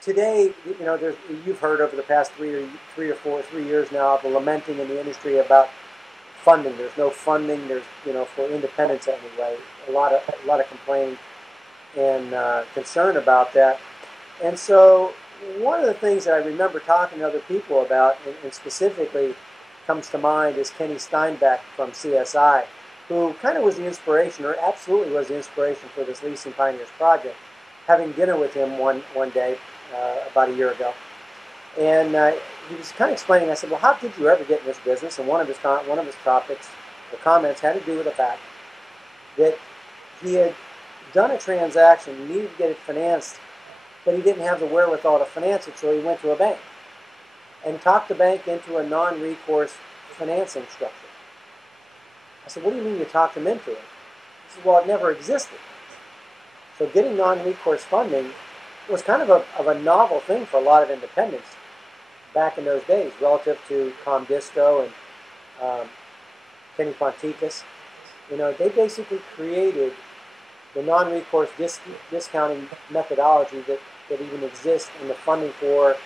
today, you've heard over the past 3 years now the lamenting in the industry about funding. There's no funding. There's, for independents anyway, a lot of complaining and concern about that. And so one of the things that I remember talking to other people about, and specifically comes to mind, is Kenny Steinbeck from CSI, who kind of was the inspiration, or absolutely was the inspiration for this Leasing Pioneers project. Having dinner with him one day about a year ago, and he was kind of explaining. I said, "Well, how did you ever get in this business?" And one of his topics or comments had to do with the fact that he had done a transaction, needed to get it financed, but he didn't have the wherewithal to finance it, so he went to a bank and talked the bank into a non-recourse financing structure. I said, "What do you mean you talked him into it?" He said, "Well, it never existed." So getting non-recourse funding was kind of a novel thing for a lot of independents back in those days, relative to Comdisco and Kenny Ponticus. They basically created the non-recourse discounting methodology that even exists in the funding for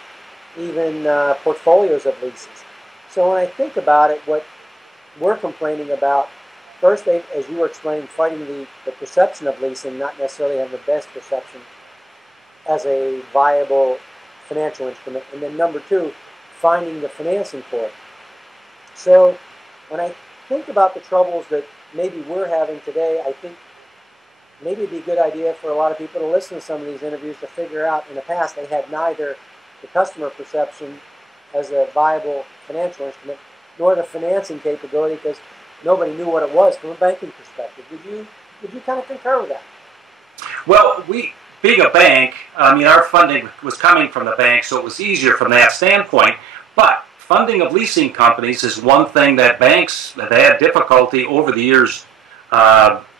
even portfolios of leases. So when I think about it, what we're complaining about, first, as you were explaining, fighting the perception of leasing, not necessarily having the best perception as a viable financial instrument. And then number two, finding the financing for it. So when I think about the troubles that maybe we're having today, I think maybe it'd be a good idea for a lot of people to listen to some of these interviews to figure out, in the past, they had neither the customer perception as a viable financial instrument, nor the financing capability, because nobody knew what it was from a banking perspective. Would you kind of concur with that? Well, being a bank, our funding was coming from the bank, so it was easier from that standpoint. But funding of leasing companies is one thing that banks have had difficulty over the years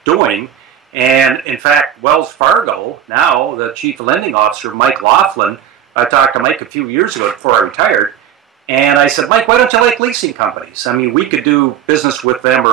doing. And in fact, Wells Fargo, now the chief lending officer, Mike Laughlin, I talked to Mike a few years ago before I retired, and I said, "Mike, why don't you like leasing companies? We could do business with them,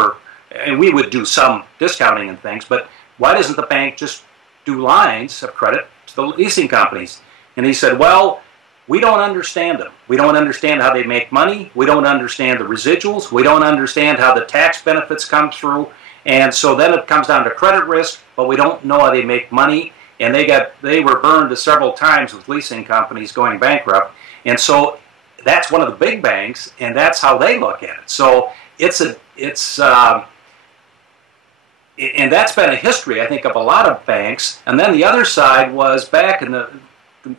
and we would do some discounting and things, but why doesn't the bank just do lines of credit to the leasing companies?" And he said, "Well, we don't understand them. We don't understand how they make money. We don't understand the residuals. We don't understand how the tax benefits come through. And so then it comes down to credit risk, but we don't know how they make money." And they were burned several times with leasing companies going bankrupt. And so that's one of the big banks, and that's how they look at it. So and that's been a history, I think, of a lot of banks. And then the other side was back in the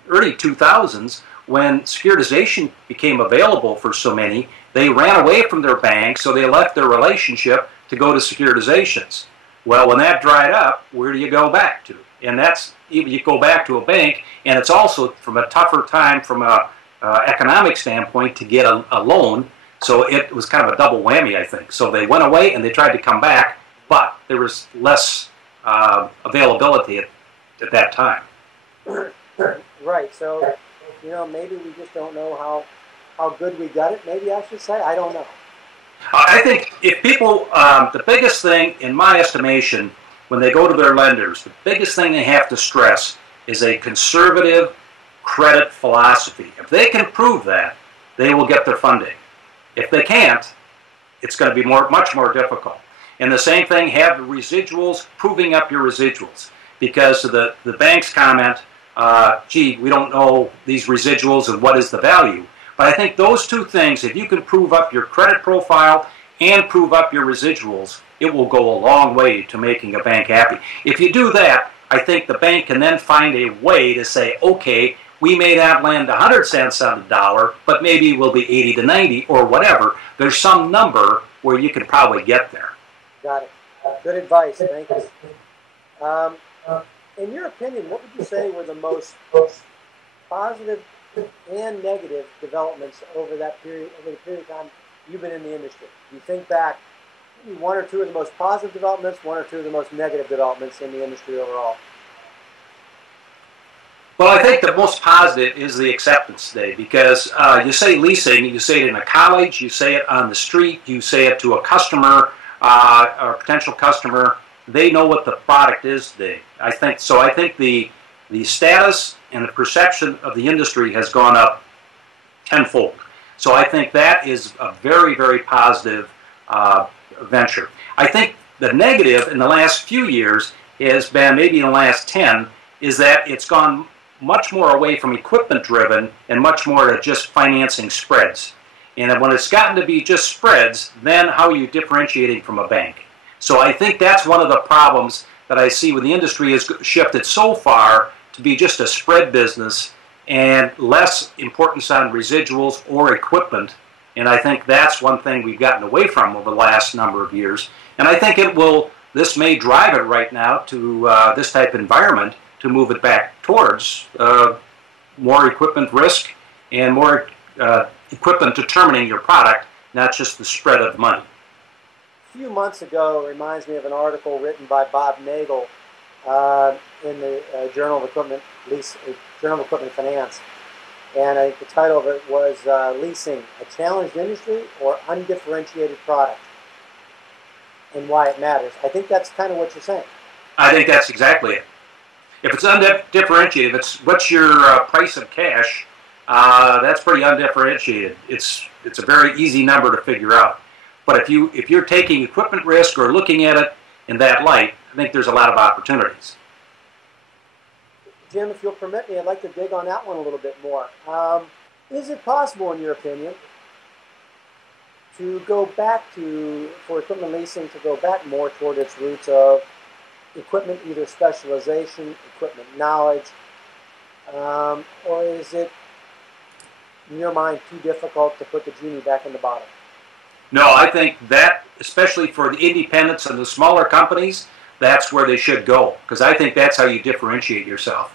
early 2000s, when securitization became available for so many, they ran away from their bank, so they left their relationship to go to securitizations. Well, when that dried up, where do you go back to? And that's, you go back to a bank, and it's also from a tougher time from a economic standpoint to get a loan. So it was kind of a double whammy, I think. So they went away and they tried to come back, but there was less availability at that time. Right. So, maybe we just don't know how good we got it. Maybe I should say, I don't know. I think if people, the biggest thing, in my estimation, when they go to their lenders, the biggest thing they have to stress is a conservative credit philosophy. If they can prove that, they will get their funding. If they can't, it's going to be much more difficult. And the same thing, have the residuals, proving up your residuals. Because of the bank's comment, gee, we don't know these residuals and what is the value. But I think those two things, if you can prove up your credit profile and prove up your residuals, it will go a long way to making a bank happy. If you do that, I think the bank can then find a way to say, okay, we may not land 100 cents on the dollar, but maybe it will be 80 to 90 or whatever. There's some number where you can probably get there. Got it. Good advice. Thank you. In your opinion, what would you say were the most positive and negative developments over the period of time you've been in the industry? You think back, maybe one or two of the most positive developments, one or two of the most negative developments in the industry overall. Well, I think the most positive is the acceptance today, because you say leasing, you say it in a college, you say it on the street, you say it to a customer or a potential customer. They know what the product is today. I think the the status and the perception of the industry has gone up tenfold. So I think that is a very, very positive venture. I think the negative in the last few years has been, maybe in the last 10, is that it's gone much more away from equipment driven and much more to just financing spreads. And when it's gotten to be just spreads, then how are you differentiating from a bank? So I think that's one of the problems that I see when the industry has shifted so far to be just a spread business and less importance on residuals or equipment. And I think that's one thing we've gotten away from over the last number of years. And I think this may drive it right now to this type of environment to move it back towards more equipment risk and more equipment determining your product, not just the spread of money. A few months ago, it reminds me of an article written by Bob Nagel in the Journal of Equipment Finance, and I think the title of it was "Leasing: A Challenged Industry or Undifferentiated Product, and Why It Matters." I think that's kind of what you're saying. I think that's exactly it. If it's undifferentiated, what's your price of cash? That's pretty undifferentiated. It's a very easy number to figure out. But if you're taking equipment risk or looking at it in that light, I think there's a lot of opportunities. Jim, if you'll permit me, I'd like to dig on that one a little bit more. Is it possible, in your opinion, to go back for equipment leasing, to go back more toward its roots of equipment, either specialization, equipment knowledge, or is it, in your mind, too difficult to put the genie back in the bottle? No, I think that, especially for the independents and the smaller companies, that's where they should go, because I think that's how you differentiate yourself.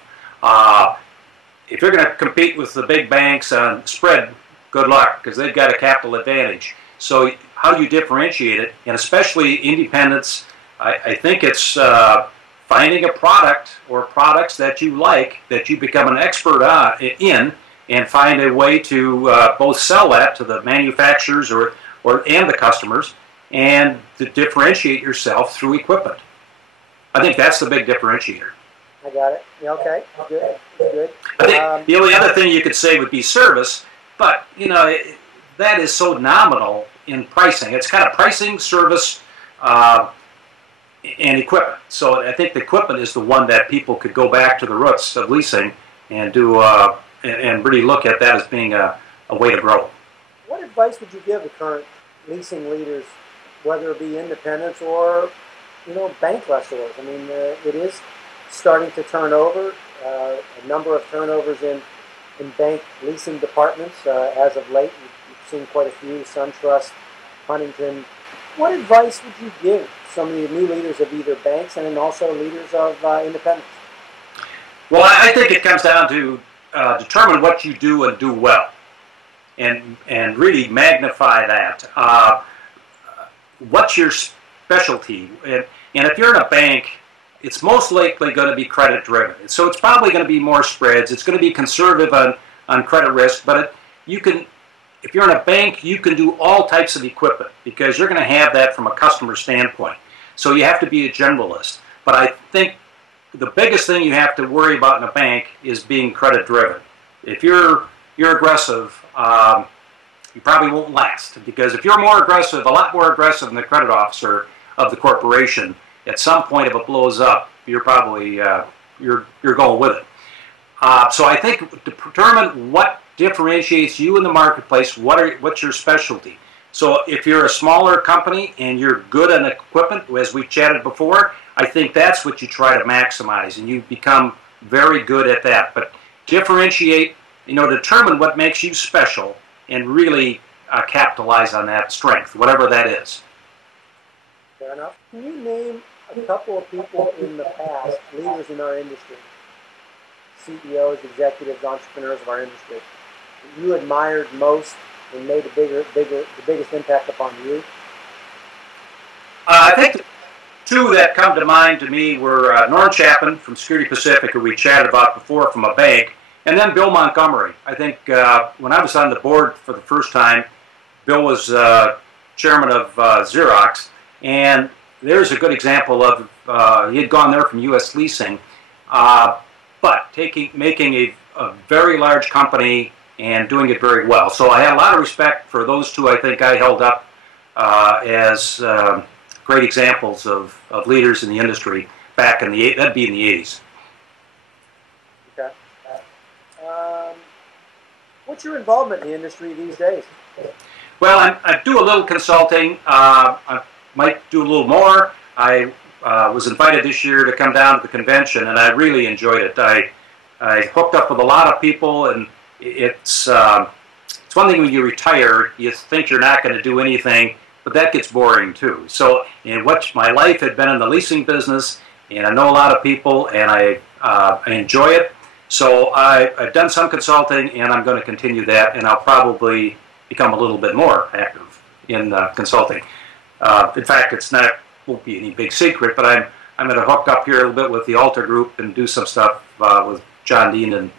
If you're going to compete with the big banks on spread, good luck, because they've got a capital advantage. So how do you differentiate it? And especially independents, I think it's finding a product or products that you like, that you become an expert in, and find a way to both sell that to the manufacturers and the customers, and to differentiate yourself through equipment. I think that's the big differentiator. I got it. Yeah, okay, good, good. I think the only other thing you could say would be service, but that is so nominal in pricing. It's kind of pricing, service, and equipment. So I think the equipment is the one that people could go back to the roots of leasing and do and really look at that as being a way to grow. What advice would you give the current leasing leaders, whether it be independents or bank lessors? I mean, it is starting to turn over. A number of turnovers in bank leasing departments as of late. You've seen quite a few: SunTrust, Huntington. What advice would you give some of the new leaders of either banks and then also leaders of independents? Well, I think it comes down to determine what you do and do well, and really magnify that. What's your specialty? And if you're in a bank, it's most likely going to be credit driven. So it's probably going to be more spreads. It's going to be conservative on credit risk, but if you're in a bank, you can do all types of equipment because you're going to have that from a customer standpoint. So you have to be a generalist. But I think the biggest thing you have to worry about in a bank is being credit driven. If you're aggressive, you probably won't last, because if you're more aggressive, a lot more aggressive than the credit officer of the corporation, at some point if it blows up, you're probably you're going with it. So I think to determine what differentiates you in the marketplace, what's your specialty. So if you're a smaller company and you're good on equipment, as we chatted before, I think that's what you try to maximize, and you become very good at that. But differentiate, determine what makes you special, and really capitalize on that strength, whatever that is. Fair enough. Can you name a couple of people in the past, leaders in our industry, CEOs, executives, entrepreneurs of our industry, that you admired most and made the biggest impact upon you? I think the two that come to mind to me were Norm Chapman from Security Pacific, who we chatted about before, from a bank, and then Bill Montgomery. I think when I was on the board for the first time, Bill was chairman of Xerox, and there's a good example of, he had gone there from U.S. Leasing. but making a very large company and doing it very well. So I had a lot of respect for those two. I think I held up as great examples of leaders in the industry back in that'd be in the 80s. Okay. What's your involvement in the industry these days? Well, I do a little consulting. I might do a little more. I was invited this year to come down to the convention, and I really enjoyed it. I hooked up with a lot of people, and it's one thing when you retire, you think you're not going to do anything, but that gets boring too. So, my life had been in the leasing business, and I know a lot of people, and I enjoy it. So I've done some consulting, and I'm going to continue that, and I'll probably become a little bit more active in consulting. In fact, won't be any big secret, but I'm going to hook up here a little bit with the Alta Group and do some stuff with John Dean and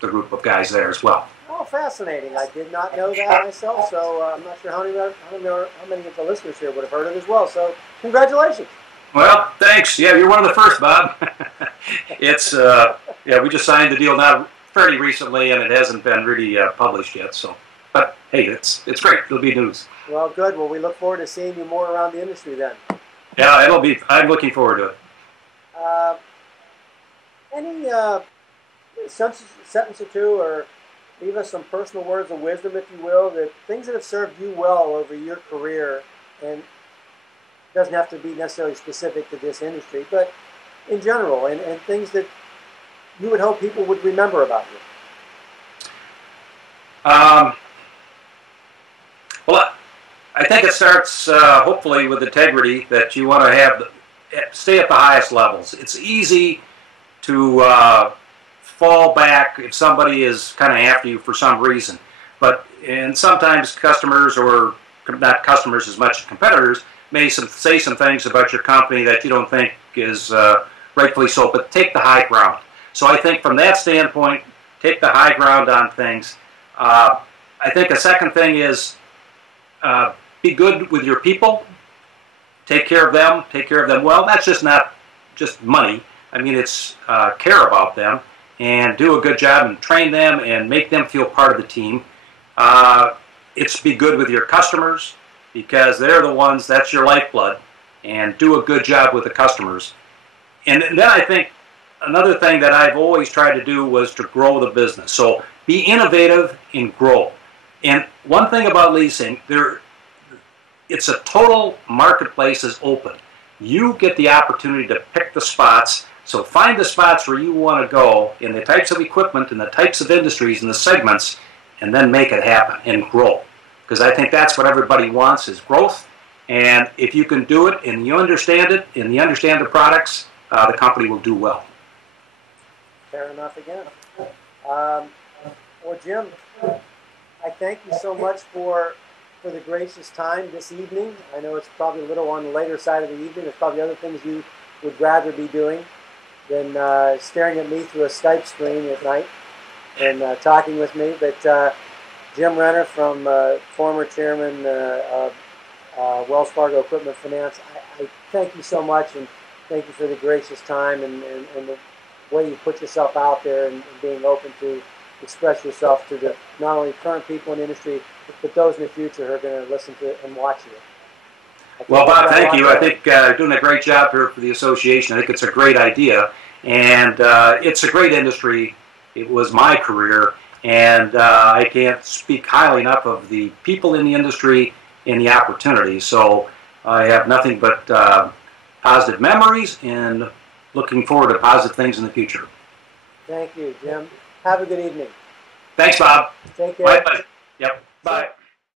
the group of guys there as well. Oh, fascinating! I did not know that myself, so I'm not sure how many of the listeners here would have heard it as well. So, congratulations! Well, thanks. Yeah, you're one of the first, Bob. It's we just signed the deal not fairly recently, and it hasn't been really published yet. So, but hey, it's great. It'll be news. Well, good. Well, we look forward to seeing you more around the industry then. Yeah, it'll be. I'm looking forward to it. Any sentence or two, or leave us some personal words of wisdom, if you will, that things that have served you well over your career, and it doesn't have to be necessarily specific to this industry, but in general, and things that you would hope people would remember about you. Well, I think it starts hopefully with integrity, that you want to stay at the highest levels. It's easy to fall back if somebody is kind of after you for some reason, and sometimes customers, or not customers as much as competitors, may say some things about your company that you don't think is rightfully so, but take the high ground. So I think from that standpoint, take the high ground on things. I think a second thing is be good with your people. Take care of them well. That's not just money. I mean, it's care about them and do a good job and train them and make them feel part of the team. It's be good with your customers, because they're the ones, that's your lifeblood, and do a good job with the customers. And then I think another thing that I've always tried to do was to grow the business. So be innovative and grow. And one thing about leasing, it's a total marketplace is open. You get the opportunity to pick the spots. So find the spots where you want to go in the types of equipment and the types of industries and the segments, and then make it happen and grow. Because I think that's what everybody wants, is growth. And if you can do it and you understand it and you understand the products, the company will do well. Fair enough again. Well, Jim, I thank you so much for the gracious time this evening. I know it's probably a little on the later side of the evening. There's probably other things you would rather be doing than staring at me through a Skype screen at night and talking with me. But Jim Renner, from former chairman of Wells Fargo Equipment Finance, I thank you so much, and thank you for the gracious time and the way you put yourself out there and being open to express yourself to not only current people in the industry, but those in the future who are going to listen to and watch you. Well, Bob, thank you. I think you're doing a great job here for the association. I think it's a great idea, and it's a great industry. It was my career, and I can't speak highly enough of the people in the industry and the opportunities. So I have nothing but positive memories and looking forward to positive things in the future. Thank you, Jim. Have a good evening. Thanks, Bob. Take care. Bye. Yep. Bye.